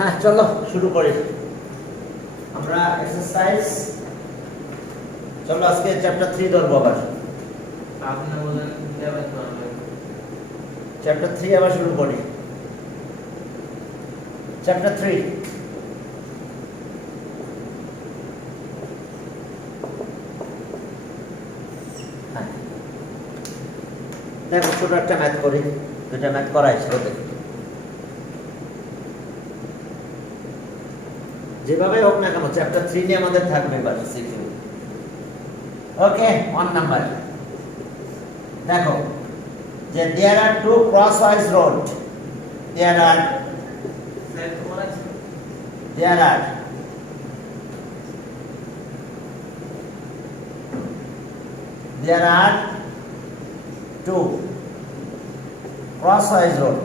হ্যাঁ চলো শুরু করি আমরা এক্সারসাইজ। চলো আজকে চ্যাপ্টার 3 ধরবো আবার। আপনি বলেন দেবেন তো আমি চ্যাপ্টার 3 আবার শুরু করি। চ্যাপ্টার 3 হ্যাঁ দেখো ছোট একটা ম্যাথ করি, দুটা ম্যাথ করাই ছিল দেখি যেভাবে হোক না কেন। চ্যাপ্টার 3 নিয়ে আমাদের থাকবে এবার সিকিউ। ওকে 1 নাম্বার দেখো যে there are two crosswise road, there are sir তোমার আছে there are there are two crosswise road.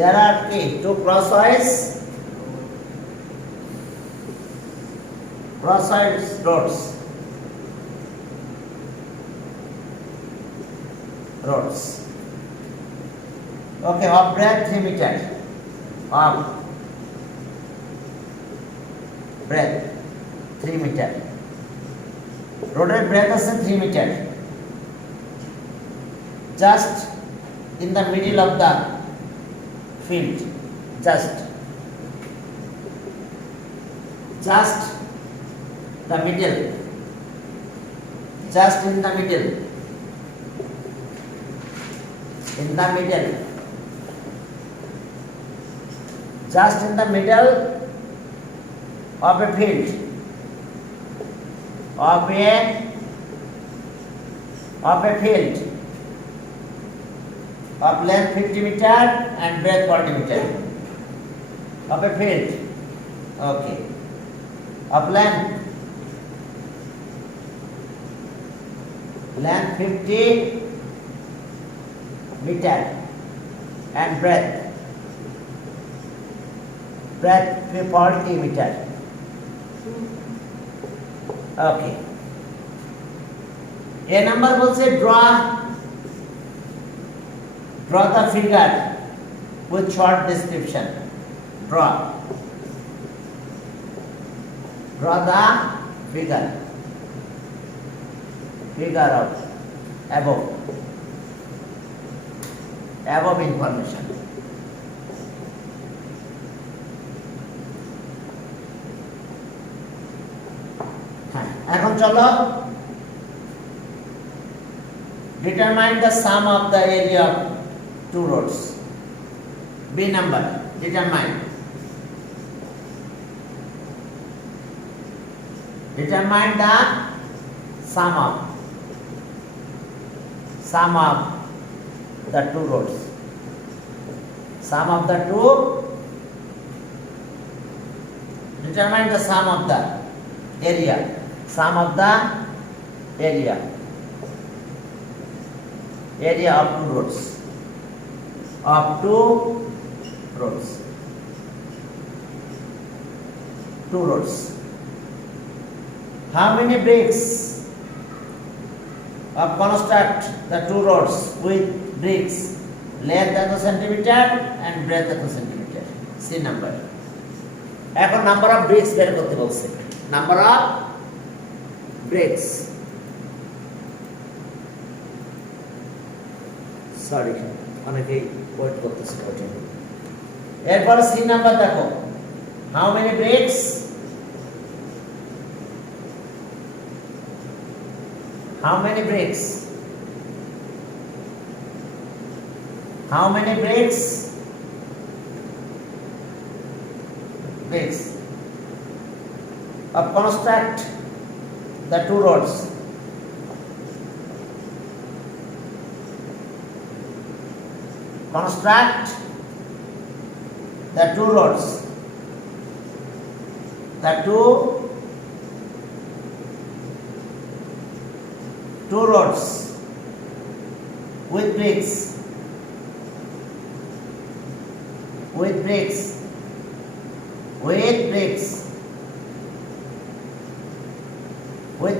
There are two crosswise roads. Okay, of breadth 3 meter. Of breadth 3 meter. Roaded breadth is 3 meter. Just in the middle of the field. Just the middle. Just in the middle. In the middle. Just in the middle of a field. Of a field. Of length 50 meter and breadth 40 meter. Of a field. Okay. Of length 50 meter and breadth 40 meter. Okay. A number বলছে draw the figure with short description. Draw the figure of above information. হ্যাঁ এখন চলো determine the sum of the area of two roads. B number determine the sum of the two roads. Sum of the two. Determine the sum of the area. Sum of the area of two roads. Of two roads. Two roads. How many bricks of construct the two roads with bricks length এত centimetre and breadth এত centimetre? C number. এখন number of bricks বের করতে বলছে। Number of bricks, sorry অনেকেই wait করতেছে ওইটা। এরপর সি নাম্বার দেখো, how many bricks, how many bricks of construct the two roads. Construct the two roads. The two roads with bricks. With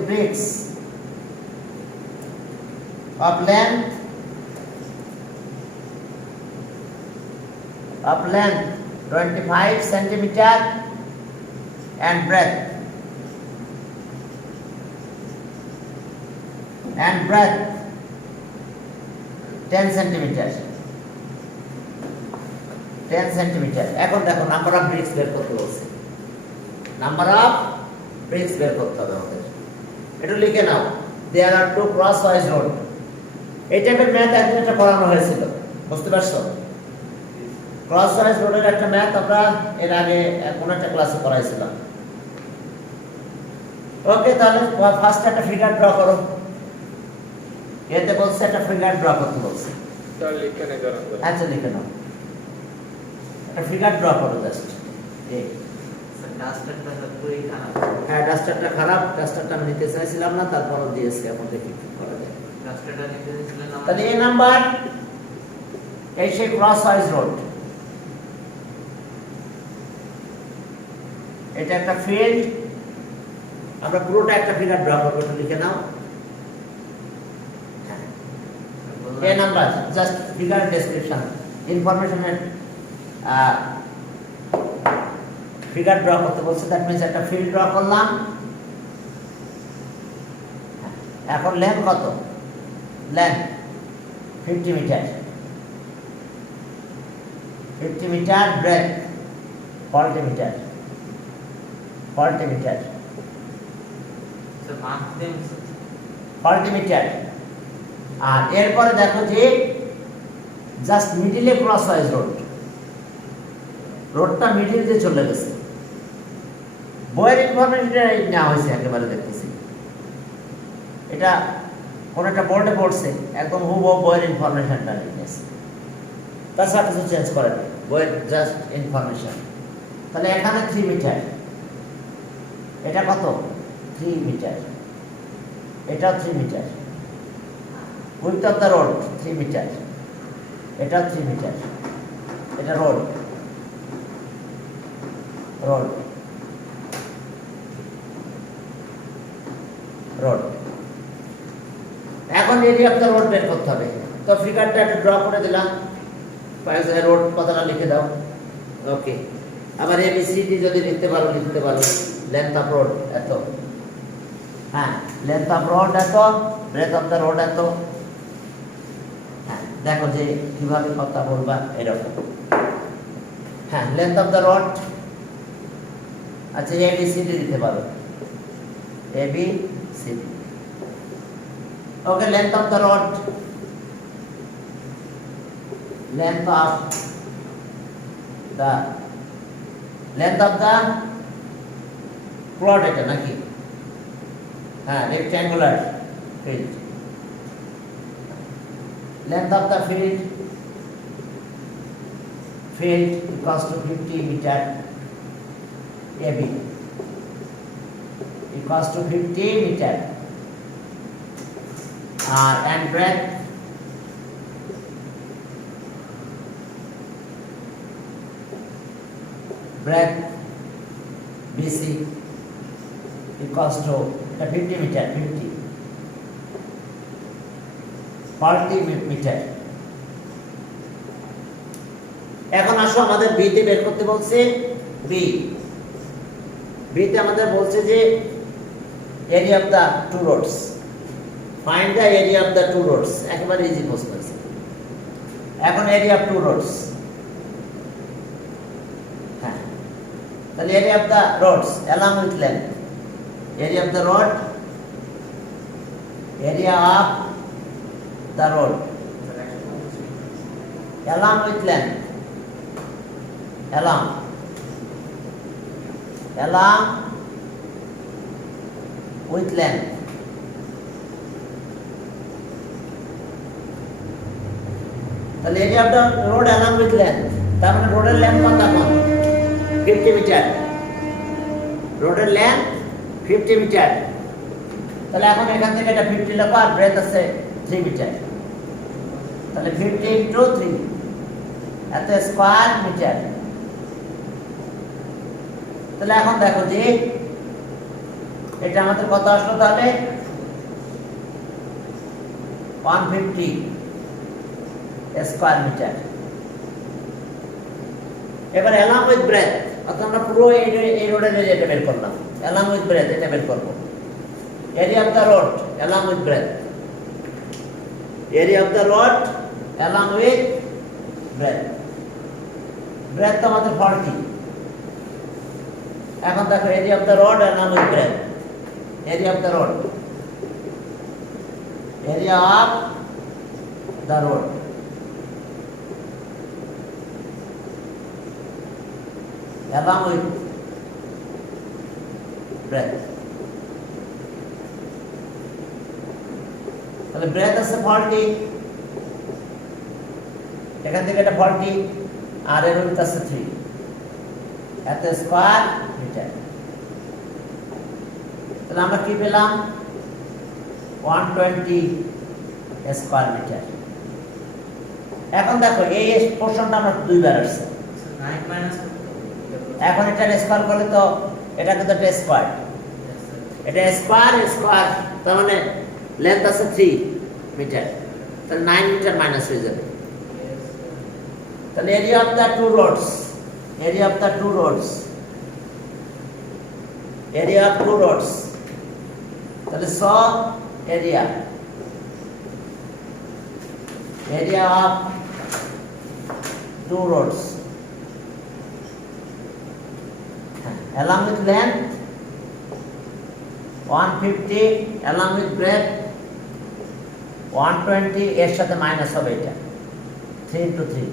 bricks. of length 25 centimeter and breadth 10 centimeter 10 centimeter এখন দেখো number of bricks বের করতে বলছে number of bricks বের করতে হবে আমাদের এটা লিখে নাও দেয়ার আর টু ক্রস ওয়াইজ রোড এই টাইপের ম্যাথ একদিন একটা পড়ানো হয়েছিল বুঝতে পারছো ক্রস ওয়াইজ রোডের একটা ম্যাথ আমরা এর আগে কোন একটা ক্লাসে পড়াইছিলাম ওকে তাহলে ফার্স্ট একটা ফিগার ড্র করো এতে বলছে একটা ফিগার ড্র করতে বলছে স্যার লিখে নে করেন আচ্ছা লিখে নাও একটা ফিগার ড্র করো জাস্ট এই ডাস্টারটা পুরোই খারাপ হ্যাঁ ডাস্টারটা খারাপ ডাস্টারটা আমি নিতে চাইছিলাম না তারপরও দিয়েছি এখন দেখি কি করা যায় ডাস্টারটা নিতে দিয়েছিলেন তাহলে এই নাম্বার এই সেই ক্রস ওয়াইজ রোড এটা একটা ফিল্ড আমরা পুরোটা একটা ফিগার ড্র করব একটু লিখে নাও এই নাম্বার জাস্ট ফিগার ডেসক্রিপশন ইনফরমেশনের ফিগার ড্র করতে বলছে দ্যাট মিন্স একটা ফিল্ড ড্র করলাম এখন লেন্থ কত length 50 metre 50 metre breadth 40 metre 40 metre sir mark then 40 metre আর এরপরে দেখো যে জাস্ট মিডিলে ক্রস ওয়াইজ রোড রোডটা মিডিল দিয়ে চলে গেছে বইয়ের ইনফরমেশনটা নেওয়া হয়েছে একেবারে দেখতেছি এটা কোন একটা বোর্ডে পড়ছে একদম হুবহু বইয়ের ইনফরমেশনটা নিয়েছে তাছাড়া কিছু চেঞ্জ করে না বইয়ের জাস্ট ইনফরমেশন তাহলে এখানে 3 মিটার এটা কত 3 মিটার এটা 3 metre width of the road 3 metre এটা 3 মিটার এটা রোড রোড রোড এখন এরিয়া অফ দ্য রোড বের করতে হবে তো ফিগারটা একটা ড্র করে দিলাম পাশে রোড কথাটা লিখে দাও ওকে আবার এবিসিডি যদি লিখতে পারো লেন্থ অফ রোড এত হ্যাঁ লেন্থ অফ রোড এত ব্রেথ অফ দ্য রোড এত হ্যাঁ দেখো যে কিভাবে কথা বলবা এরকম হ্যাঁ লেন্থ অফ দ্য রোড আচ্ছা এবিসিডি দিতে পারো ABCD okay length of the road length of the plot এটা নাকি হ্যাঁ rectangular field length of the field equals to 50 meter AB equals to 50 meter and breadth BC equals to 50 meter 40 meter এখন আসো আমাদের বি তে বের করতে বলছে বি তে আমাদের বলছে যে area of the two roads find the area of the two roads একেবারে ইজি প্রশ্ন আছে এখন area of two roads the area of the roads along with length area of the road along with length along with length the area of the road along with length তার মানে রোডের লেন্থ কত এখন 50 মিটার রোডের লেন্থ 50 মিটার তাহলে এখন এখান থেকে এটা 50 লেখো আর ব্রেথ আছে 3 মিটার তাহলে 50 ইনটু 3 এত স্কয়ার মিটার তাহলে এখন দেখো যে এটা আমাদের কত আসলো তাহলে 150 স্কয়ার মিটার। এবার অ্যালং উইথ ব্রেথ, অর্থাৎ আমরা পুরো এই রোডের এরিয়াটা বের করলাম, অ্যালং উইথ ব্রেথ এটা বের করব। Area of the road along with breadth, area of the road along with breadth. Breadth তো আমাদের 40। এখন দেখো area of the road along with breadth, area of the road, area of the road along with breadth. তাহলে breadth আছে 40, এখান থেকে এটা 40 আর এর উইডথ আছে 3, এত স্কয়ার মিটার। তাহলে আমরা কি পেলাম? 120 স্কয়ার মিটার। এখন দেখো এই পোরশনটা আমরা দুইবার আসছে, স্যার 9 মাইনাস এখন এটা স্কয়ার করলে তো এটা কিন্তু একটা স্কয়ার, এটা স্কয়ার স্কয়ার, তার মানে লেন্থ আছে 3 মিটার, তাহলে 9 মিটার মাইনাস হয়ে যাবে। তাহলে area of the two roads, area of the two roads, area of two roads, তাহলে স area, area of two roads along with length 150, along with breadth 120, এর সাথে মাইনাস হবে এটা 3 into 3,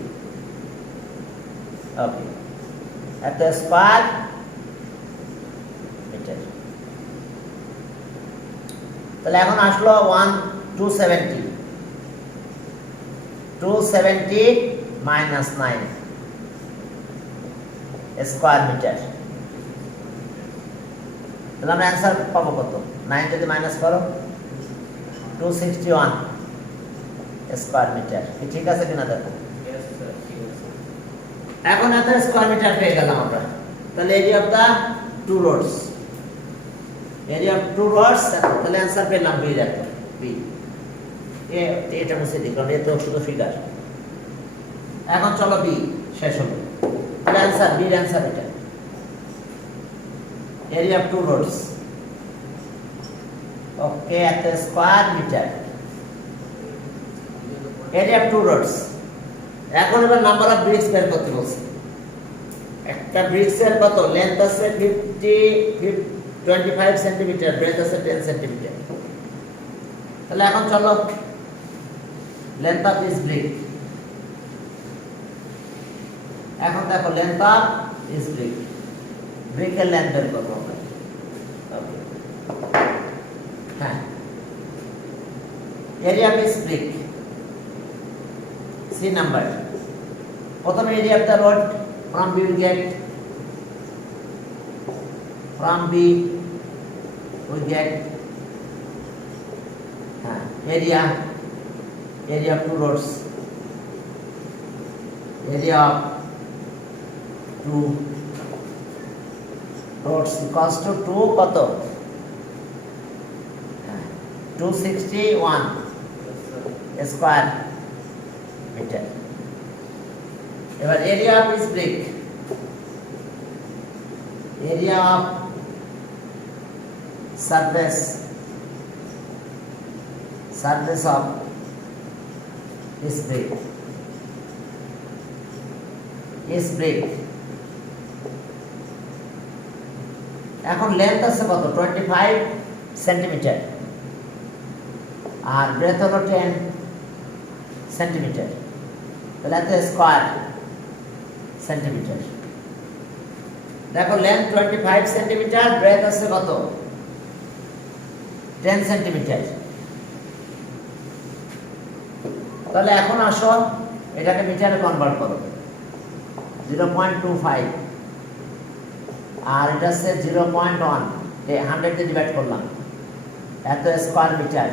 ওকে, এত স্কয়ার মিটার। তাহলে এখন আসলো 270 মাইনাস 9 স্কয়ার মিটার। তাহলে আমরা অ্যান্সার পাবো কত? 9 যদি মাইনাস করো 261 স্কয়ার মিটার। কি ঠিক আছে কিনা দেখো। ইয়েস স্যার, ঠিক আছে। এখন এত স্কয়ার মিটার পেয়ে গেলাম আমরা। তাহলে area of the two roads, area of two roads, তাহলে অ্যান্সার পেলাম বি, দেখো বি। এটা মুছে দিই কারণ এটা শুধু ফিগার। এখন চলো বি শেষ হলো। তাহলে অ্যান্সার বি এর অ্যান্সার এটা, area of two roads, okay, at a square meter, area of two roads। এখন এবার নাম্বার অফ ব্রিক্স বের করতে বলছে। একটা ব্রিক্সের কত লেন্থ আছে 25 সেন্টিমিটার, ব্রেথ আছে 10 সেন্টিমিটার। তাহলে এখন চলো লেন্থ অফ দিস ব্রিক, এখন দেখো লেন্থ অফ দিস ব্রিক, ব্রিকের লেন্থ বের করবো আমরা। ওকে, হ্যাঁ, area of this brick C number. প্রথমে area of the road from B we get, from B we get, হ্যাঁ, area, area of two roads, area of two roads equals to 2 কত? 261 square metre. এবার area of this brick, area of surface, surface of this brick, this brick. এখন length আছে কত? 25 সেন্টিমিটার আর ব্রেথ হলো 10 সেন্টিমিটার, তাহলে এত square centimetre. দেখো লেন্থ 25 সেন্টিমিটার, ব্রেথ আছে কত? 10 সেন্টিমিটার। তাহলে এখন আসো এটাকে মিটারে কনভার্ট করো, 0.25 আর এটা হচ্ছে 0.1, 100 দিয়ে ডিভাইড করলাম, এত স্কয়ার মিটার,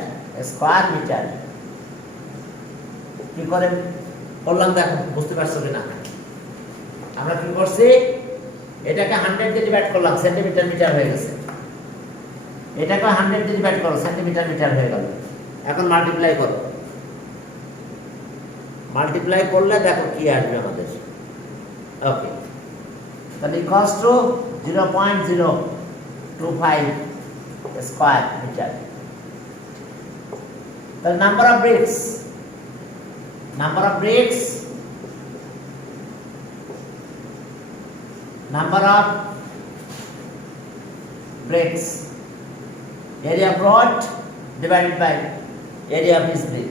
স্কয়ার মিটার। কি করে করলাম দেখো, বুঝতে পারছো কিনা? আমরা কি করছি, এটাকে 100 দিয়ে ডিভাইড করলাম, সেন্টিমিটার মিটার হয়ে গেছে। এটাকে 100 দিয়ে ডিভাইড করো, সেন্টিমিটার মিটার হয়ে গেল। এখন মাল্টিপ্লাই করো, মাল্টিপ্লাই করলে দেখো কি আসবে আমাদের। ওকে, তাহলে ইকুয়ালস টু 0.025 স্কয়ার মিটার। তাহলে number of bricks, number of bricks, number of bricks, area of rod divided by area of each brick.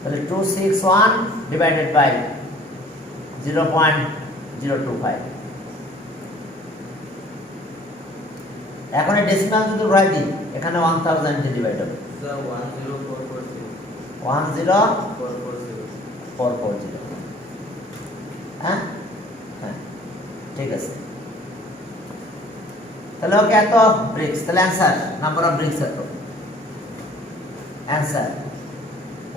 তাহলে 261 divided by 0.025। এখন এই ডেসিমাল যদি উড়াই দিই এখানে 1000 দিয়ে ডিভাইড হবে। Sir, 10440. 10440। হ্যাঁ হ্যাঁ ঠিক আছে। তাহলে ওকে এত ব্রিক্স, তাহলে অ্যান্সার নাম্বার অফ ব্রিক্স এত, অ্যান্সার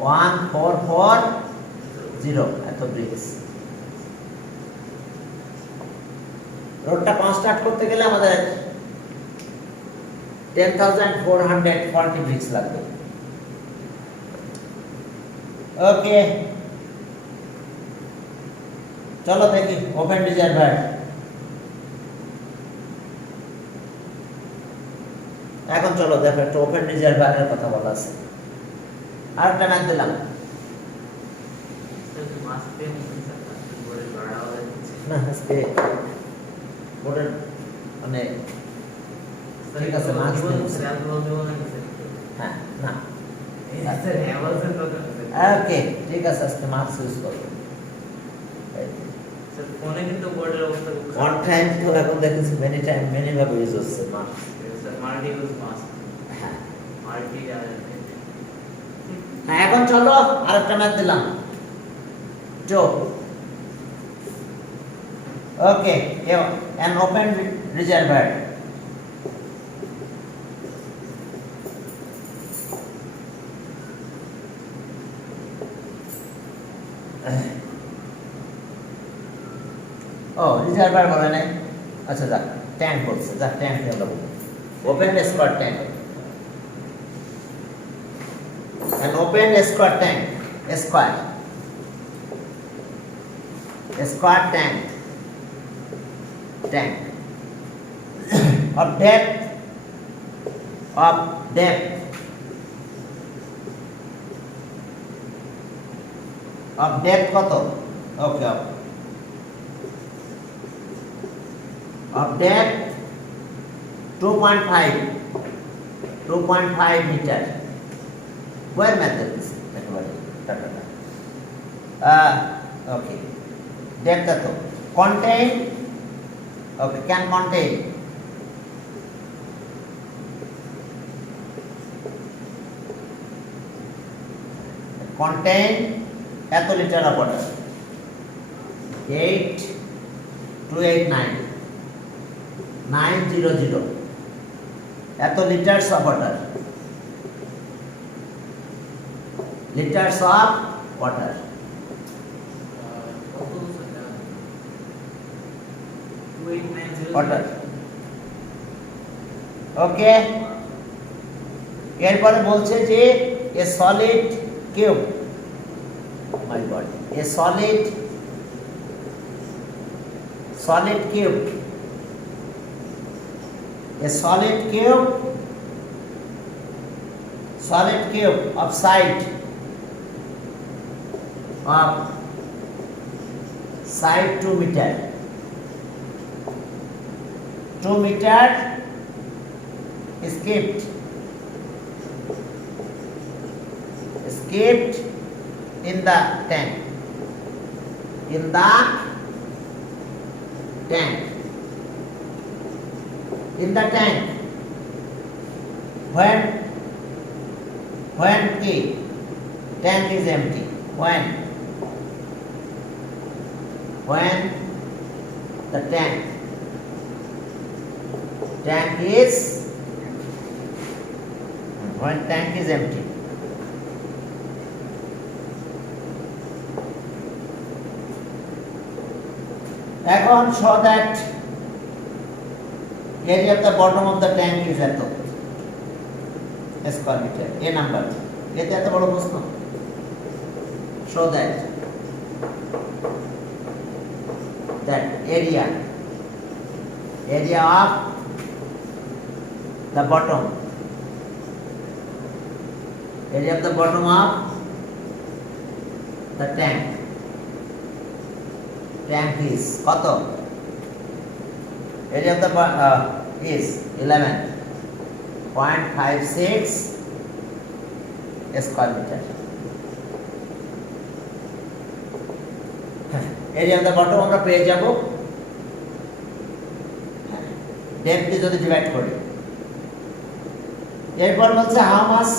1440 এত ব্রিক্স। রোডটা কনস্ট্রাক্ট করতে গেলে আমাদের 10,440 ব্রিক্স লাগবে। ওকে, চলো দেখি ওপেন রিজার্ভার। এখন চলো দেখো একটু ওপেন রিজার্ভারের কথা বলা আছে। আর একটা নাম দিলাম Sir, the mass payment is a board bada ho না, আজকে বোর্ডের মানে ঠিক আছে মার্কস হ্যাঁ না ওকে ঠিক আছে, আজকে মার্কস ইউজ করবো। স্যার ফোনে কিন্তু বোর্ডের অবস্থা খুব ওয়ান টাইম তো এখন দেখেছি মেনি টাইম মেনি ভাবে ইউজ হচ্ছে মার্কস। স্যার মাল্টি ইউজ মাস হ্যাঁ মাল্টি হ্যাঁ, এখন চলো আরেকটা ম্যাথ দিলাম জো। ওকে, an open reservoir ও রিজার্ভার বলে নাই, আচ্ছা যাক ট্যাঙ্ক বলছে, যাক ট্যাঙ্ক নিয়ে আমরা বলবো open square tank. an open square tank, square tank of depth কত? ওকে, of depth 2.5 meter. Where method is okay, depth to contain, okay, can contain এত লিটার অফ ওয়াটার 8289900 এত লিটারস of water, liters of water. Water. ওকে, এরপরে বলছে যে a solid cube, my god, a solid cube, a solid cube of side 2 meter, 2 meter escaped in the tank, when the tank is empty, when the tank is empty. এখন show that area of the bottom of the tank is এত square meter, a number, এতে এত বড় প্রশ্ন show that area of the bottom of the tank is কত? area of the is 11.56 square meter. area of the bottom আমরা পেয়ে যাব ডেপথ দিয়ে যদি ডিভাইড করি। এরপর বলছে how much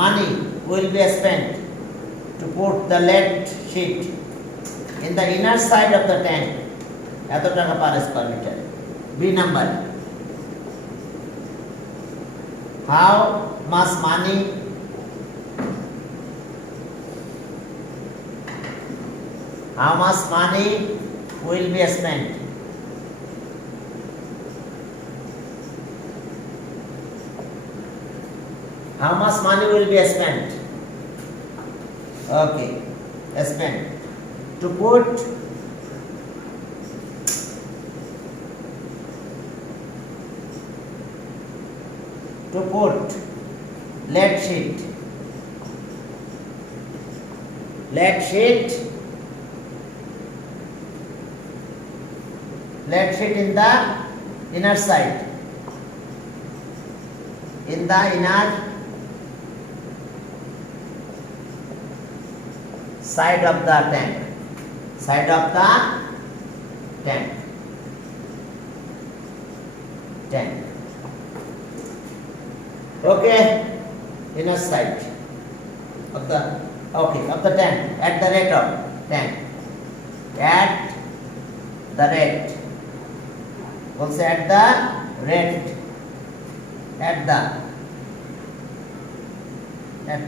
money will be spent to put the lead sheet in the inner side of the tank, এত টাকা per square metre. B number, how much money will be spent okay spent to put lead sheet in the inner side, side of the tank, okay, inner side of the tank, at the rate of tank, at the rate, also at the rate, at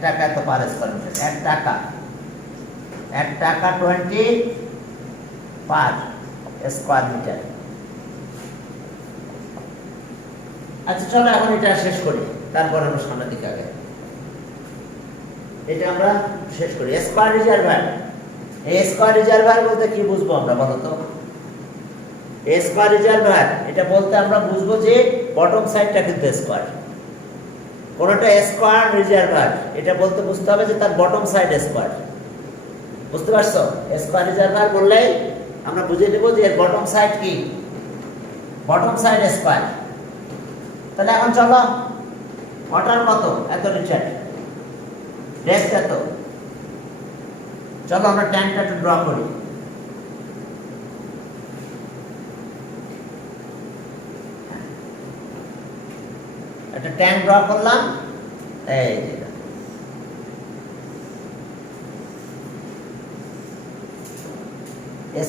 টাকা তো পার square metre, at টাকা 20 পার square metre. আচ্ছা চলো এখন এটা শেষ করি, তারপর আমরা সামনের দিকে আগে এটা আমরা শেষ করি। স্কয়ার রিজার্ভার, এই স্কয়ার রিজার্ভার বলতে কি বুঝবো আমরা বলো তো? স্কয়ার রিজার্ভার এটা বলতে আমরা বুঝবো যে বটম সাইডটা কিন্তু স্কয়ার, কোনটা স্কয়ার রিজার্ভার এটা বলতে বুঝতে হবে যে তার বটম সাইড স্কয়ার। বুঝতে পারছো? স্কয়ার রিজার্ভার বললে আমরা বুঝে নেব যে এর বটম সাইড কি, বটম সাইড স্কয়ার। তাহলে এখন চলো ওয়াটার কত, এত লিটার, ডেপথ এত, চলো আমরা ট্যাঙ্কটা একটু ড্র করি। একটা ট্যাঙ্ক ড্র করলাম, এই যে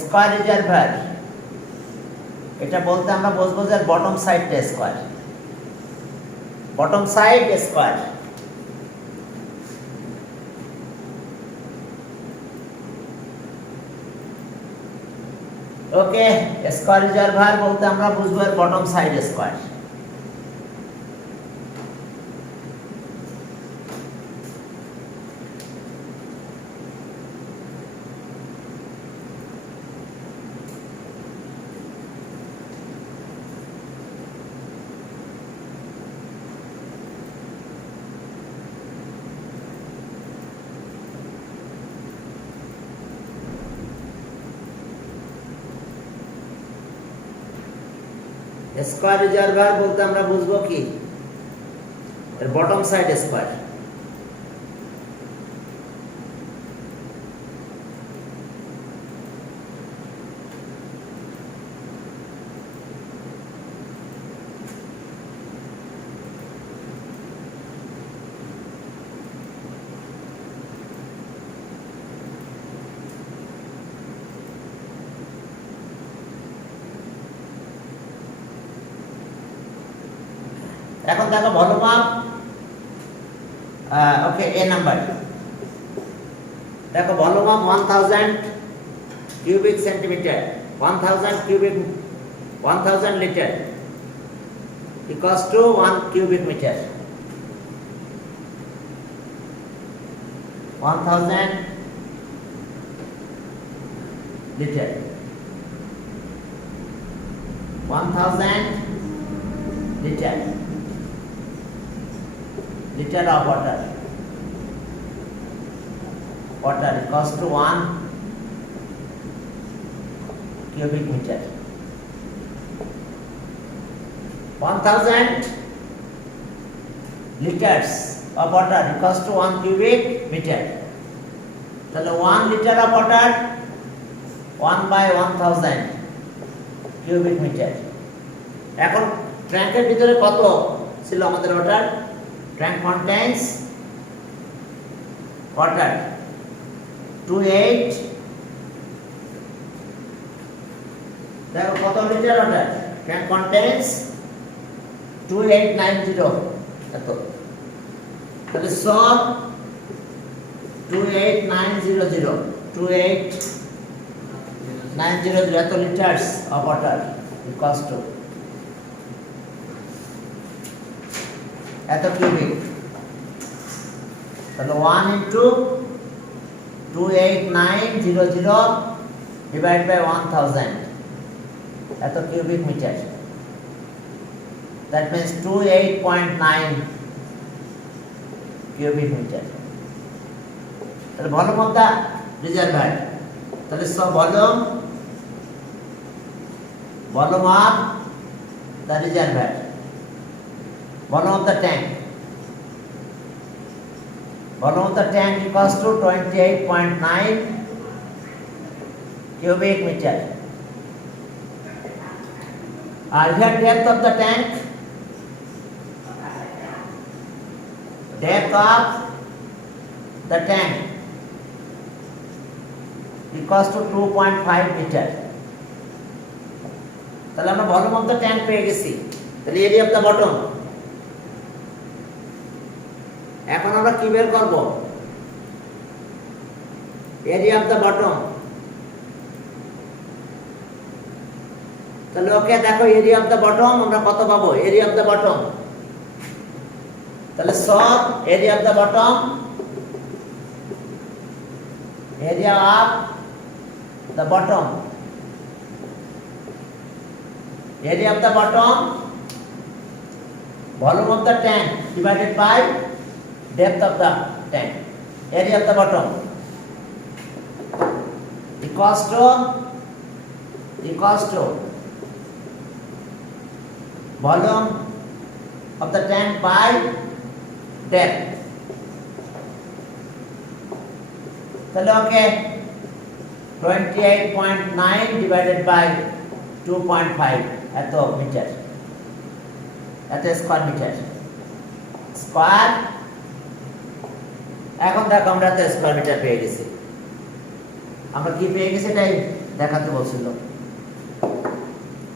স্কয়ার রিজার্ভার এটা বলতে আমরা বুঝবো যে বটম সাইডটা স্কয়ার, বটম সাইড স্কয়ার। ওকে, স্কয়ার রিজার্ভার বলতে আমরা বুঝবো এর bottom side square. Square reservoir বলতে আমরা বুঝবো কি এর বটম সাইড স্কয়ার। এখন দেখো volume of okay a number, দেখো volume of 1000 cubic centimetre, 1000 litre equals to 1 cubic metre. 1000 litre 1000 litre liter of water equals to 1 cubic meter. 1000 liters of water equals to 1 cubic meter. তাহলে 1 liter of water 1/1000 cubic meter. এখন ট্যাঙ্কের ভিতরে কত ছিল আমাদের water? Tank contains water 28 দেখো কত litre water? Tank contains 2890 এত। তাহলে সব 28900 এত litres of water equals to এত কিউবিক। তাহলে 1 into 28900 divided by 1000 এত cubic metre. That means 28.9 cubic meter. তাহলে ভলিউম অফ দা রিজার্ভার, তাহলে সব volume of the reservoir, volume of the tank equals to 28.9 cubic meter. Here depth of the tank, equals to 2.5 meter. তাহলে আমরা volume of the tank পেয়ে গেছি। তাহলে area of the bottom, এখন আমরা কি বের করব? Area of the bottom. তাহলে ওকে দেখো এরিয়া অফ দ্য বটম আমরা কত পাবো? এরিয়া অফ দ্য বটম, তাহলে সব area of the bottom, area of the bottom, area of the bottom, volume of the tank divided by depth of the tank, area of the bottom equals to volume of the tank by depth. তাহলে ওকে 28.9 divided by 2.5 এত মিটার, এত square metre square. এখন দেখো আমরা এত square metre পেয়ে গেছি। আমরা কি পেয়ে গেছি এটাই দেখাতে বলছিল।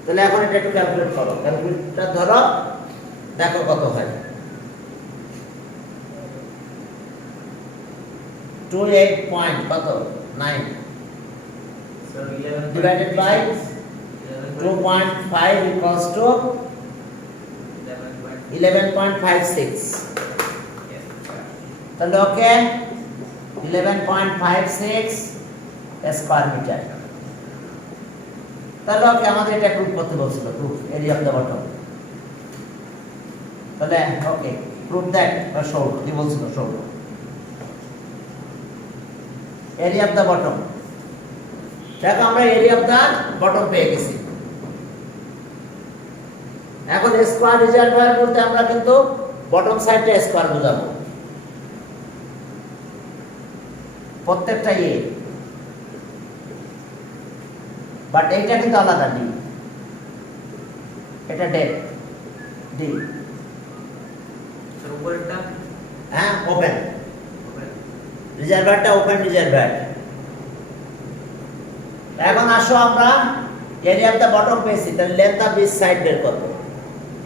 তাহলে এখন এটা একটু ক্যালকুলেট করো, ক্যালকুলেটর ধরো, দেখো কত হয়। 28 পয়েন্ট কত 9 So 11 divided by 2.5 equals to 11.56. তাহলে ওকে 11.56 স্কয়ার মিটার। তাহলে ওকে আমাদের এটা প্রুফ করতে বলছিল, proof area of the bottom. তাহলে ওকে প্রুফ দ্যাট বা শো কি বলছিল, show area of the bottom. দেখো আমরা এরিয়া অফ দ্য বটম পেয়ে গেছি। এখন স্কয়ার রিজার্ভার বলতে আমরা কিন্তু বটম সাইডটা স্কয়ার বোঝাবো, প্রত্যেকটা বাট এইটা কিন্তু আলাদা, ডি এটা ডেপ ডি। So উপরেরটা হ্যাঁ ওপেন রিজার্ভারটা, ওপেন রিজার্ভার। এখন আসো আমরা এরিয়া অফ দ্য বটম পেয়েছি, তাহলে লেন্থ অফ দিস সাইড বের করবো,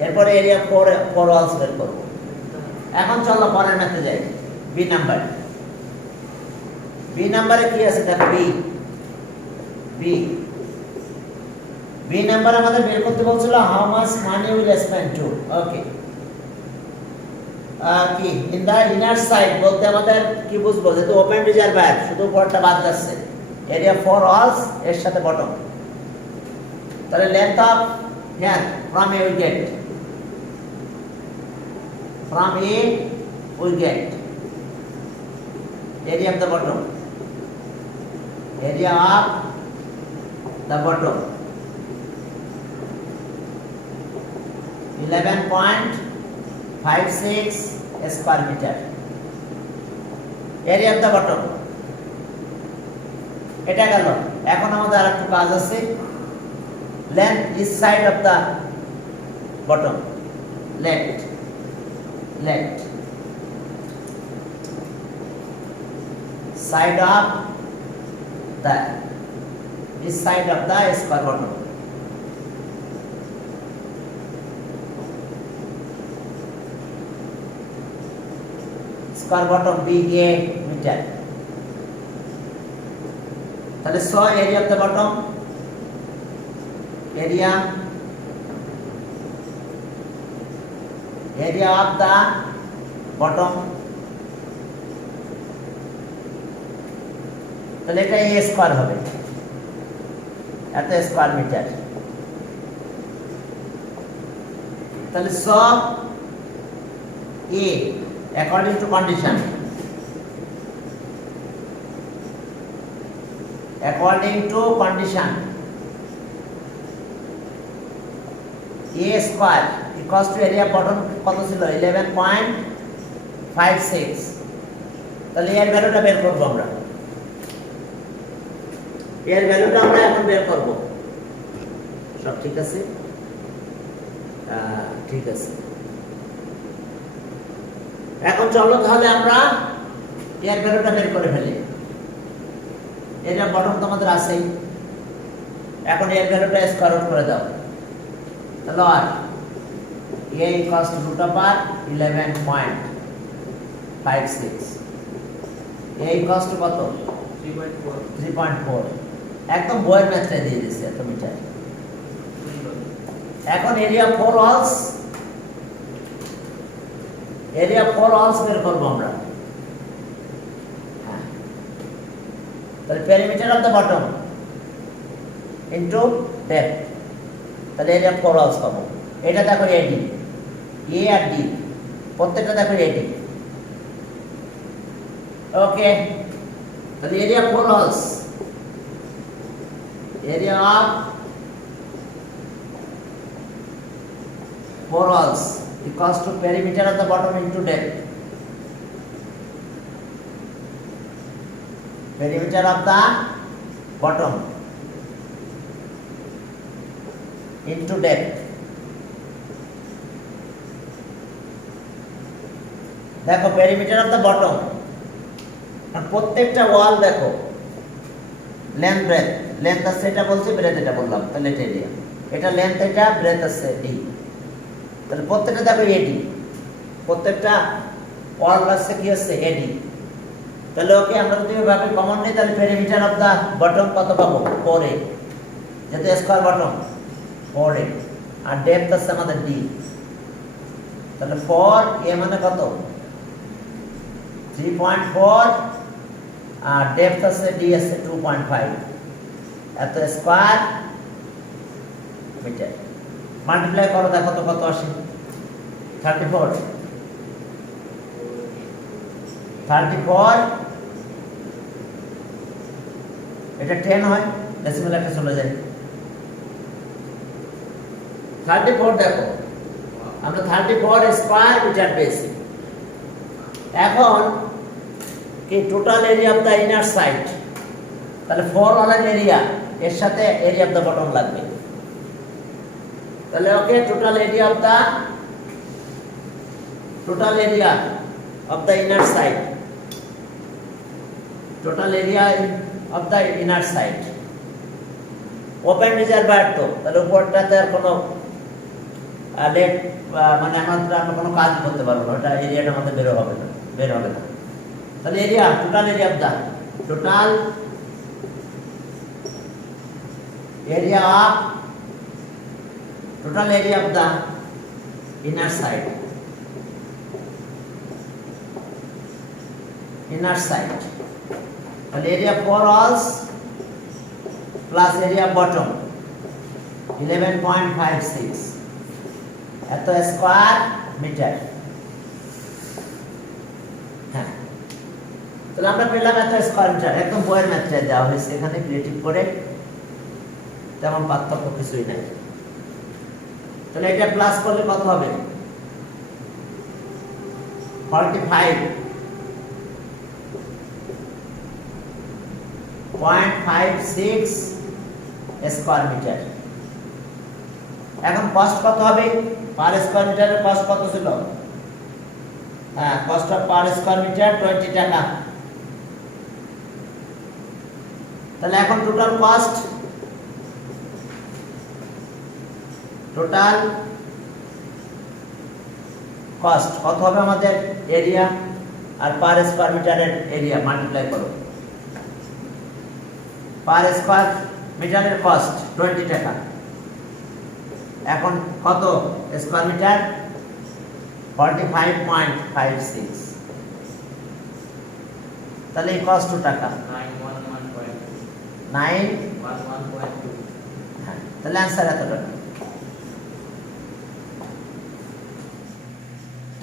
এরপরে এরিয়া ফোর ওয়ালস বের করবো। এখন চলো পরের ম্যাথে যাই। বি নাম্বার, বি নাম্বারে কি আছে দেখো, বি বি নাম্বার আমাদের বের করতে বলছিল how much money will spend to. Okay কি ইন দা ইনার সাইড বলতে আমাদের কি বুঝবো, যেহেতু ওপেন রিজার্ভার শুধু উপরটা বাদ যাচ্ছে, এরিয়া ফোর ওয়ালস এর সাথে বটম, তাহলে length of here from a we get, from A we get area of the bottom, area of the bottom 11.56 square meter, area of the bottom এটা গেল। এখন আমাদের আরেকটু কাজ আছে, length is side of the bottom, length side of the this side of the square bottom, square bottom BA meter, তাহলে স area of the bottom, area of the bottom, তাহলে এটা a স্কয়ার হবে, এত স্কয়ার মিটার। তাহলে স a according to condition, a square equals to area bottom কত ছিল 11.56, তাহলে এর ভ্যালুটা বের করব আমরা, এর ভ্যালুটা আমরা এখন বের করব। সব ঠিক আছে? ঠিক আছে। এখন চলো তাহলে আমরা এর ভ্যালুটা বের করে ফেলি। এর বটম তোমাদের আছেই, এখন এর ভ্যালুটা স্কয়ার রুট করে দাও, তাহলে আর a equals to root of r 11.56, a equals to কত 3.4, একদম বইয়ের ম্যাথটা দিয়ে দিয়েছে এত মিটার। এখন এরিয়া ফোর ওয়ালস বের করবো আমরা। তাহলে perimeter of the bottom into depth, তাহলে এরিয়া ফোর ওয়ালস পাবো। এটা দেখো এডি, এ আর ডি প্রত্যেকটা দেখো এডি, ওকে। তাহলে area four walls, area of four walls equals to perimeter of the bottom into depth, perimeter of the bottom into depth, দেখো perimeter of the bottom আর প্রত্যেকটা ওয়াল দেখো লেন্থ ব্রেথ, লেন্থ আছে এটা বলছি, ব্রেথ এটা বললাম, তাহলে এটা এরিয়া, এটা লেন্থ এটা, ব্রেথ আছে ডি, তাহলে প্রত্যেকটা দেখো এডি, প্রত্যেকটা ওয়াল আছে কি আছে এডি, তাহলে ওকে আমরা যদি এভাবে কমন নিই তাহলে পেরিমিটার অফ দা বটম কত পাবো 4a, যেহেতু স্কয়ার বটম 4a, আর ডেপথ আছে আমাদের ডি, তাহলে 4a মানে কত 3.4, আর ডেপথ আছে ডি আছে 2.5, এত স্কয়ার মিটার। মাল্টিপ্লাই করো দেখো তো কত আসে, 34, এটা 10 হয়, ডেসিমাল একটা চলে যায়, 34 দেখো আমরা 34 স্কয়ার মিটার পেয়েছি। এখন কি total area of the inner side, তাহলে 4 ওয়ালের এরিয়া এর সাথে এরিয়া অফ দা বটম লাগবে, তাহলে okay total area of the inner side, total area of the inner side open reservoir, তো তাহলে উপরটাতে আর কোনো লেট মানে আমরা কোনো কাজ করতে পারবো না, ওটা এরিয়াটা আমাদের বের হবে না। তাহলে area total area of the inner side, তাহলে area 4 walls plus area bottom 11.56 এত স্কয়ার মিটার। হ্যাঁ, তাহলে আমরা পেলাম এত স্কয়ার মিটার, একদম বইয়ের ম্যাথটা দেওয়া হয়েছে, এখানে ক্রিয়েটিভ করে তেমন পার্থক্য কিছুই নাই। তাহলে এটা প্লাস করলে কত হবে? 45.56 স্কয়ার মিটার। এখন কস্ট কত হবে? পার স্কয়ার মিটারের কস্ট কত ছিল? হ্যাঁ, cost of per square metre 20 টাকা। তাহলে এখন টোটাল কস্ট কত হবে আমাদের? এরিয়া আর পার স্কয়ার মিটারের এরিয়া মাল্টিপ্লাই করো। পার স্কয়ার মিটারের কস্ট 20 টাকা। এখন কত স্কয়ার মিটার? 45.56। তাহলে এই কস্ট টাকা 911.2 হ্যাঁ, তাহলে অ্যান্সার এত টাকা।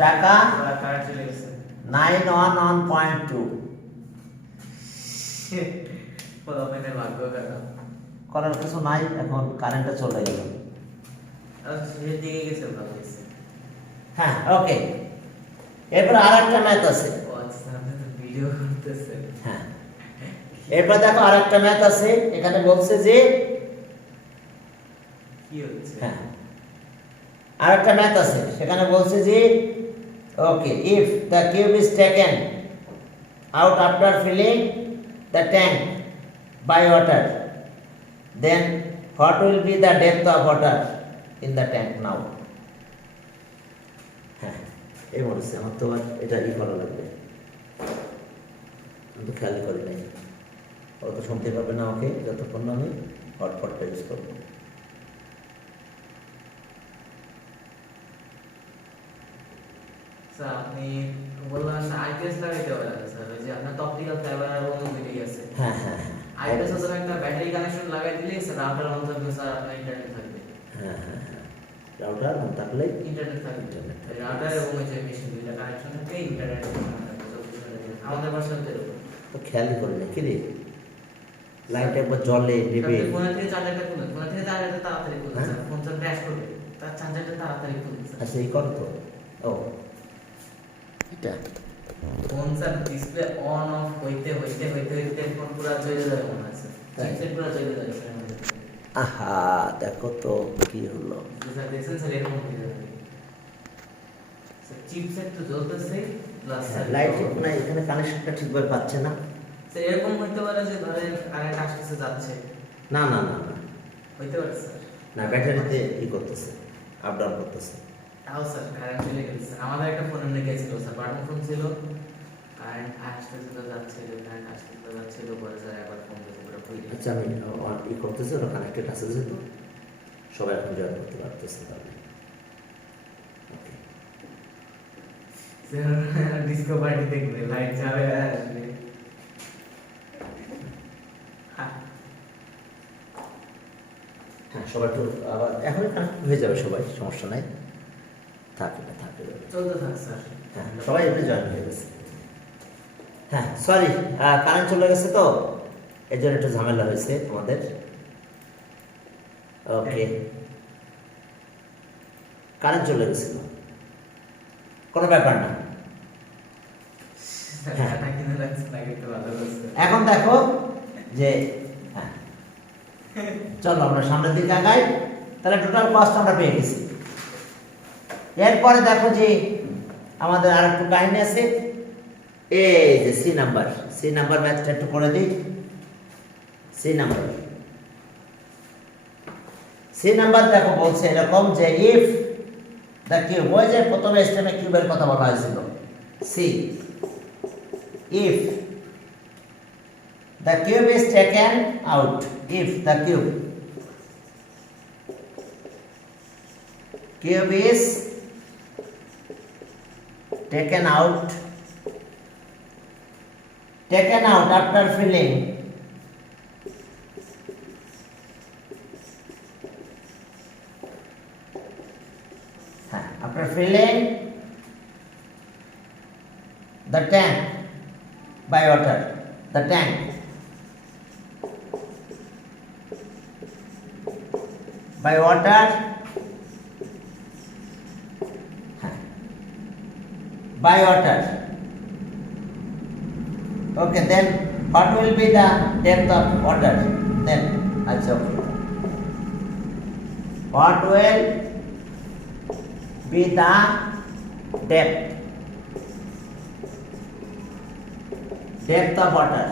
টাকা কারেন্ট চলে গেছে 911.2। পদাপেনের ভাগ্য খারাপ। করার কিছু নাই, এখন কারেন্টটা চলে গেল। শেষের দিকে গেছে ভালো হয়েছে। হ্যাঁ, ওকে। এরপর আরেকটা ম্যাথ আছে। ও আচ্ছা, আপনি তো ভিডিও করতেছেন। হ্যাঁ, এরপর দেখো আরেকটা ম্যাথ আছে, এখানে বলছে যে কি হচ্ছে? হ্যাঁ, আরেকটা ম্যাথ আছে, সেখানে বলছে যে okay, if the cube is taken out after filling the tank by water, then what will be the depth of water in the tank now. হ্যাঁ, এই মনে হচ্ছে আমার তো এটা করা লাগবে, আমি তো খেয়াল করি নাই। ও তো শুনতে পাবে না ওকে যতক্ষণ না আমি হটপটটা ইউজ করবো। স্যার আপনি বললেন না আইপিএস লাগাইতে পারেন স্যার, ওই যে আপনার অপটিক্যাল ফাইবার আর অন্য বেরিয়ে গেছে। হ্যাঁ হ্যাঁ হ্যাঁ, আইপিএস এর সাথে একটা ব্যাটারি কানেকশন লাগাই দিলে স্যার রাউটার অন থাকবে, স্যার আপনার ইন্টারনেট থাকবে। হ্যাঁ হ্যাঁ হ্যাঁ, রাউটার অন থাকলে ইন্টারনেট থাকবে, রাউটার এবং ওই যে মেশিন দুইটা কানেকশন থাকে, ইন্টারনেট আমাদের বাসায় এরকম। তো খেয়ালই করি না, কি রে লাইট একবার জ্বলে নেবে। ফোনে থেকে চার্জারটা খুলুন, ফোনে থেকে চার্জারটা তাড়াতাড়ি খুলুন হ্যাঁ? স্যার, ফোন স্যার ক্র্যাশ করবে, তার চার্জারটা তাড়াতাড়ি খুলুন স্যার। আচ্ছা, এই কর তো। ও এটা phone sir display on of হইতে হইতে হইতে হইতে ফোন পুরো জ্বলে যাবে মনে আছে, তাই? চিপসেট পুরো জ্বলে যাবে স্যার আমাদের। আহা, দেখো তো কি হলো। স্যার দেখছেন স্যার এরকম হয়ে যাবে স্যার, চিপসেট তো জ্বলতেছে প্লাস স্যার লাইট না, এখানে কানেকশনটা ঠিকভাবে পাচ্ছে না। স্যার এরকম হইতে পারে যে ধরেন কারেন্ট আসতেছে যাচ্ছে, না না না না হইতে পারে স্যার। না, ব্যাটারিতে করতেছে, আপ ডাউন করতেছে। তাও স্যার কারেন্ট চলে গেছে স্যার, আমাদের একটা ফোন এমনি গেছিল স্যার, বাটন ফোন ছিল, কারেন্ট আসতেছিল যাচ্ছিল, কারেন্ট আসতেছিল যাচ্ছিল, পরে স্যার একবার ফোন দিয়েছে পুরো ফুল। আচ্ছা, আমি করতেছি, ওরা কানেক্টেড আছে যেহেতু সবাই এখন জয়েন করতে পারতেছে তাহলে। ওকে, স্যার ডিস্কো পার্টি দেখবে, লাইট যাবে আর আসবে। হ্যাঁ, সবাই তো আবার এখন কানেক্ট হয়ে যাবে, সবাই সমস্যা নাই, থাকে না থাকে যাবে। চলতে থাক স্যার। হ্যাঁ, সবাই এমনি জয়েন হয়ে গেছে। হ্যাঁ, সরি, কারেন্ট চলে গেছে তো এই জন্য একটু ঝামেলা হয়েছে তোমাদের। ওকে, কারেন্ট চলে গেছিল, কোনো ব্যাপার না। স্যার এটা কিনে লাগছে না কিন্তু ভালো লাগছে। এখন দেখো যে হ্যাঁ, চলো আমরা সামনের দিকে আগাই। তাহলে টোটাল কস্ট আমরা পেয়ে গেছি। এরপরে দেখো যে আমাদের আর একটু কাহিনী আছে, এই যে সি নাম্বার ম্যাথটা একটু করে দিই। সি নাম্বার দেখো বলছে এরকম যে ইফ দ্য কিউব, ওই যে প্রথমে স্টেমে কিউবের কথা বলা হয়েছিল, C if the cube is taken out, if the cube is taken out after filling filling the tank by water, the tank by water, by water. Okay, then what will be the depth of water? Then अच्छा okay. What will be the depth? Depth of water.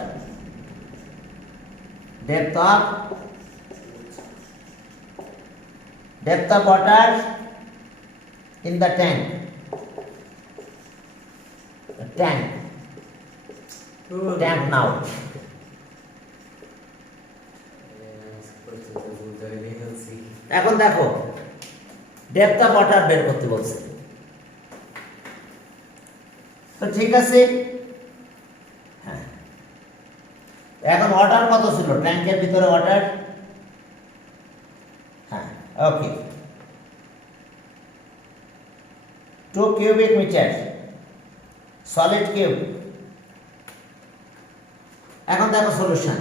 Depth of water in the tank. The tank now. এখন দেখো depth of water বের করতে বলছে, তো ঠিক আছে। হ্যাঁ, এখন ওয়াটার কত ছিল ট্যাঙ্কের ভিতরে ওয়াটার? হ্যাঁ, ওকে, 2 cubic meter সলিড কিউব। এখন দেখো সলিউশন,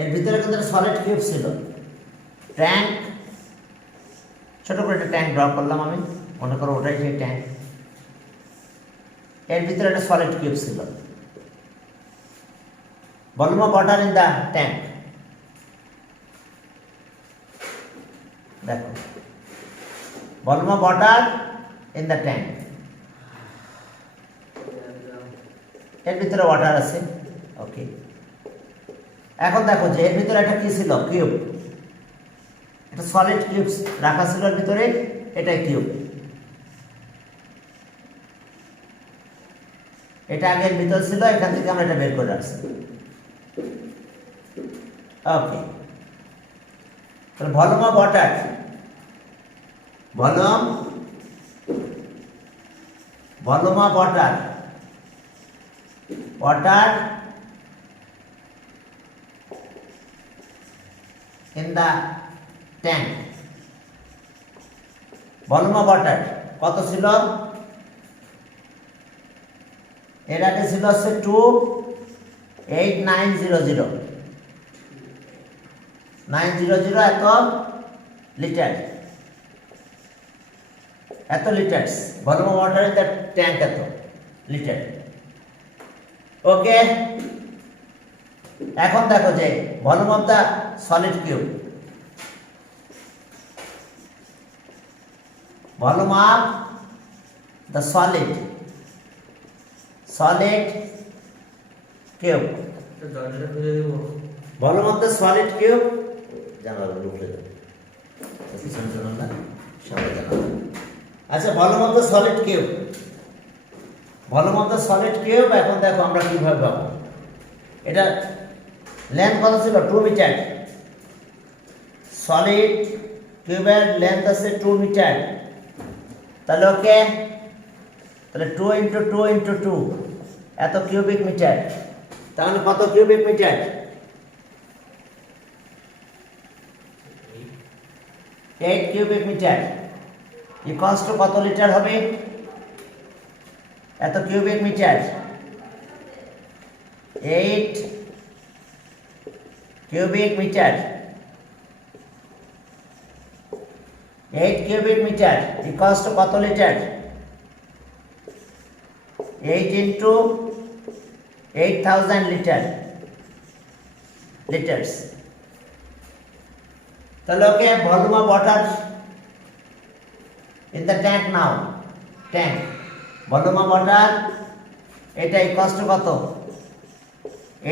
এর ভিতরে কিন্তু সলিড কিউব ছিল, ট্যাঙ্ক, ছোট করে একটা ট্যাঙ্ক ড্র করলাম আমি, মনে করো ওটাই সেই ট্যাঙ্ক। এর ভিতরে একটা সলিড কিউব ছিল, volume of water in the tank. দেখো volume of water in the tank, এর ভিতরে ওয়াটার আছে। ওকে, এখন দেখো যে এর ভিতরে একটা কি ছিল, কিউব, একটা সলিড কিউব রাখা ছিল এর ভিতরে, এটাই কিউব। এটা আগের ভিতর ছিল, এখান থেকে আমরা এটা বের করে রাখছি। ওকে, তাহলে volume of water, volume of water, water in the tank, volume of water কত ছিল? এর আগে ছিল হচ্ছে 28900 এত litre, litres volume of water in the tank, এত লিটার। ওকে, এখন দেখো যে volume of the solid cube, volume of the solid cube, volume of the solid cube জানাবো, ঢুকলে আচ্ছা, volume of the solid cube, volume of the solid cube. এখন দেখো আমরা কিভাবে পাবো, এটা লেন্থ কত ছিল? 2 মিটার, সলিড কিউবের লেন্থ আছে 2 মিটার, তাহলে ওকে, তাহলে 2 × 2 × 2 এত কিউবিক মিটার, তাহলে কত cubic metre? 8 cubic metre equals to কত লিটার হবে? এত cubic metre, 8 cubic metre, 8 cubic metre equals to কত লিটার? 8 × 8000 লিটার্স। তাহলে okay, volume of water in the tank now, tank volume of water এটা equals to কত?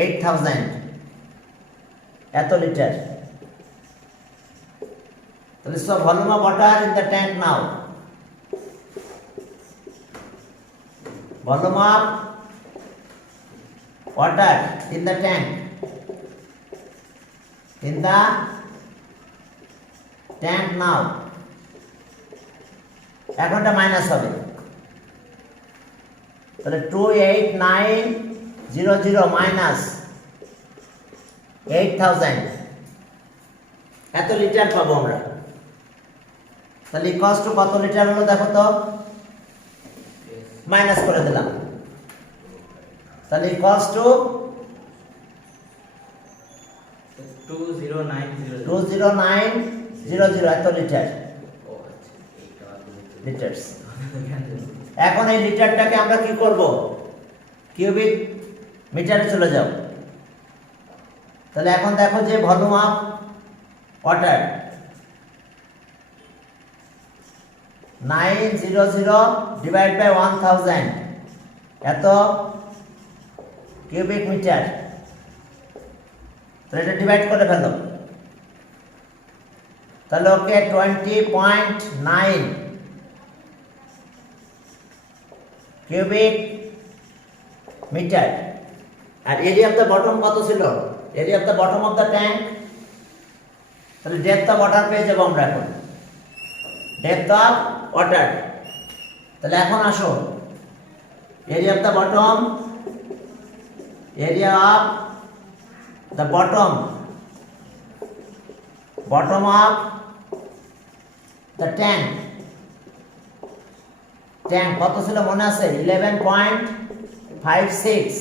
8000 এত litre. তাহলে so volume of water in the tank now, volume of water in the tank, in the tank now, এখন এটা মাইনাস হবে, তাহলে 28900 মাইনাস 8000 এত লিটার পাবো আমরা। তাহলে ইকুয়ালস টু কত লিটার হলো দেখো তো, মাইনাস করে দিলাম। তাহলে ইকুয়ালস টু 20900 এত লিটার লিটারস। এখন এই লিটারটাকে আমরা কি করব, কিউবিক মিটারে চলে যাব। তাহলে এখন দেখো যে volume of water 900 divide by 1000 এত কিউবিক মিটার। তো এটা ডিভাইড করে ফেলো, তাহলে ওকে 20.9 কিউবিক মিটার। আর এরিয়া অফ দ্য বটম কত ছিল, area of the bottom of the tank, তাহলে ডেপথ অফ ওয়াটার পেয়ে যাবো আমরা এখন, ডেপথ অফ ওয়াটার। তাহলে এখন আসো area of the bottom, area of the bottom, bottom of the tank, tank কত ছিল মনে আছে, 11.56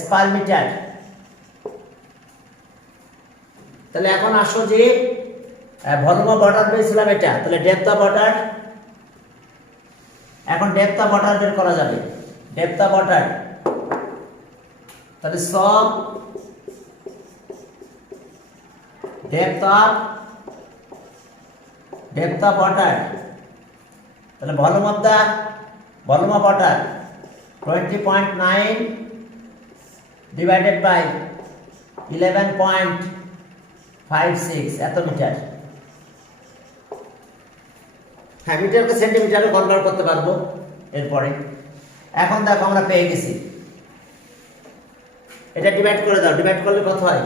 স্কয়ার মিটার। তাহলে এখন আসো যে ভলিউম অফ ওয়াটার পেয়েছিলাম এটা, তাহলে ডেপথ অফ ওয়াটার, এখন ডেপথ অফ ওয়াটার বের করা যাবে, ডেপথ অফ ওয়াটার। তাহলে সব ডেপথ অফ ওয়াটার, তাহলে volume of water 20.9 divided by 11.56 এত মিটার। হ্যাঁ, মিটারকে সেন্টিমিটারে কনভার্ট করতে পারবো এরপরে। এখন দেখো আমরা পেয়ে গেছি, এটা ডিভাইড করে দাও, ডিভাইড করলে কত হয়,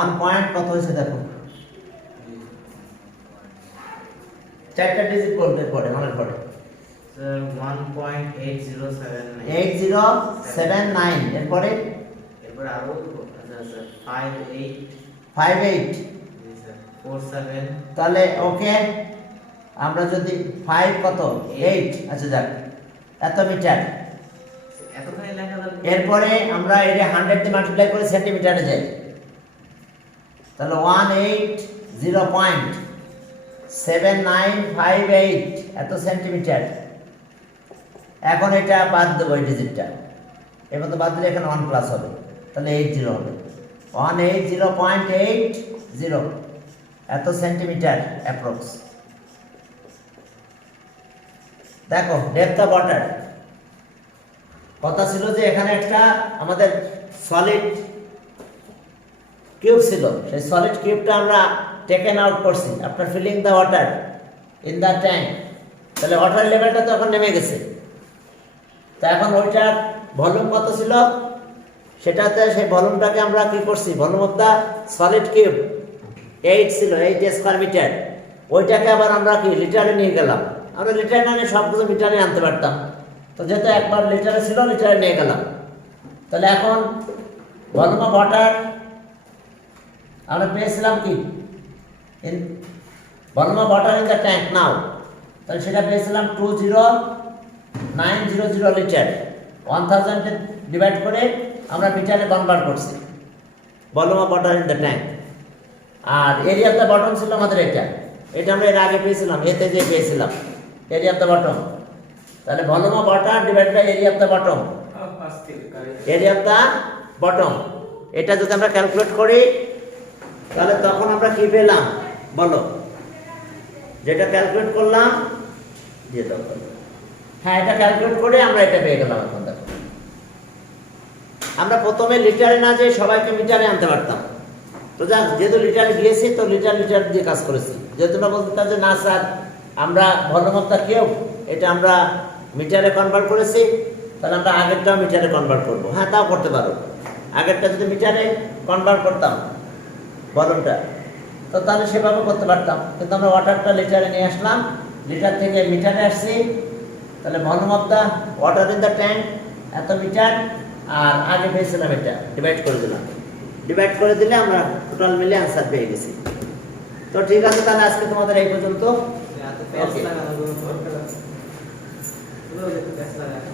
1 পয়েন্ট কত হয়েছে দেখো, 4টা ডিজিট বলতে পড়ে মনের পড়ে, স্যার 1.8079 8079 এরপরে এরপর আরো আচ্ছা স্যার 58 জি স্যার 47 তাহলে ওকে আমরা যদি 5 কত 8 আচ্ছা যাক এত মিটার। এতখানি লেখা লাগবে। এরপরে আমরা এটা 100 দিয়ে মাল্টিপ্লাই করে সেন্টিমিটারে যাই, তাহলে 180.7958 এত সেন্টিমিটার। এখন এটা বাদ দেবো এই ডিজিটটা, এর মধ্যে বাদ দিলে এখানে 1 প্লাস হবে, তাহলে 80 হবে, 180.80 এত সেন্টিমিটার অ্যাপ্রক্স। দেখো ডেপথ অফ ওয়াটার কথা ছিল যে এখানে একটা আমাদের সলিড কিউব ছিল, সেই সলিড কিউবটা আমরা টেকেন আউট করছি after filling the water in the tank. তাহলে ওয়াটার লেভেলটা তো এখন নেমে গেছে, তো এখন ওইটার ভলিউম কত ছিল, সেটাতে সেই ভলিউমটাকে আমরা কি করছি, volume of the solid cube 8 ছিল, 8 স্কয়ার মিটার। ওইটাকে আবার আমরা কি লিটারে নিয়ে গেলাম, আমরা লিটারে না নিয়ে সবকিছু মিটারে আনতে পারতাম, তো যেহেতু একবার লিটারে ছিল লিটারে নিয়ে গেলাম। তাহলে এখন ভলিউম অফ ওয়াটার আমরা পেয়েছিলাম কি, in volume of water in the tank now, তাহলে সেটা পেয়েছিলাম 20900 লিটার। 1000 ডিভাইড করে আমরা মিটারে কনভার্ট করছি volume of water in the tank. আর এরিয়া অফ দ্য বটম ছিল আমাদের এটা, এটা আমরা এর আগে পেয়েছিলাম, এতে যে পেয়েছিলাম এরিয়া অফ দ্য বটম। তাহলে volume of water divide by area of the bottom, area of the bottom, এটা যদি আমরা ক্যালকুলেট করি তাহলে তখন আমরা কি পেলাম বলো, যেটা ক্যালকুলেট করলাম দিয়ে দাও। হ্যাঁ, এটা ক্যালকুলেট করে আমরা এটা পেয়ে গেলাম। এখন দেখো আমরা প্রথমে লিটারে না যে সবাইকে মিটারে আনতে পারতাম, তো যাক যেহেতু লিটারে গিয়েছি তো লিটার দিয়ে কাজ করেছি। যেহেতু না বলতে যে না স্যার আমরা ভলিউম অফ দ্য কিউব এটা আমরা মিটারে কনভার্ট করেছি, তাহলে আমরা আগেরটাও মিটারে কনভার্ট করবো। হ্যাঁ, তাও করতে পারো, আগেরটা যদি মিটারে কনভার্ট করতাম ভলিউমটা তো তাহলে সেভাবে করতে পারতাম, কিন্তু আমরা ওয়াটারটা লিটারে নিয়ে আসলাম, লিটার থেকে মিটারে আসছি, তাহলে volume of the water in the tank এত মিটার, আর আগে পেয়েছিলাম এটা ডিভাইড করে দিলাম, ডিভাইড করে দিলে আমরা টোটাল মিলে অ্যান্সার পেয়ে গেছি। তো ঠিক আছে, তাহলে আজকে তোমাদের এই পর্যন্ত। এত প্যাচ Okay. লাগানো কোনো দরকার আছে? ওগুলো একটু প্যাচ লাগানো